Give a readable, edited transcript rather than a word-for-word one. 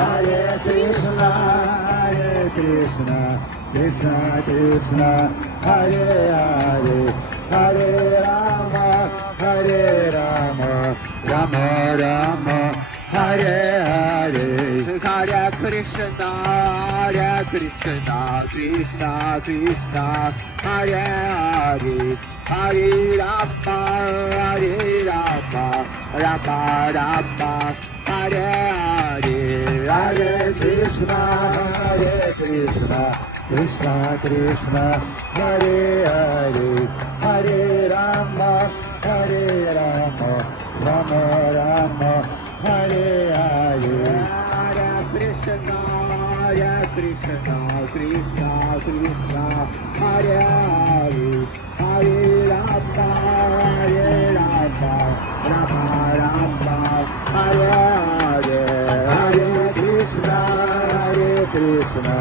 Hare Krishna, Krishna Krishna, Hare Hare, Hare Rama, Rama Rama, Hare Hare. Hare Krishna, Krishna Krishna, Hare Hare, Hare Rama, Rama Rama, Hare Hare. Hare Krishna, Krishna Krishna, Hare Hare, Hare Rama, Rama Rama, Hare Hare. Hare Krishna, Krishna Krishna, Hare Hare, Hare Rama, Rama Rama, Hare Hare. Hare Krishna, Krishna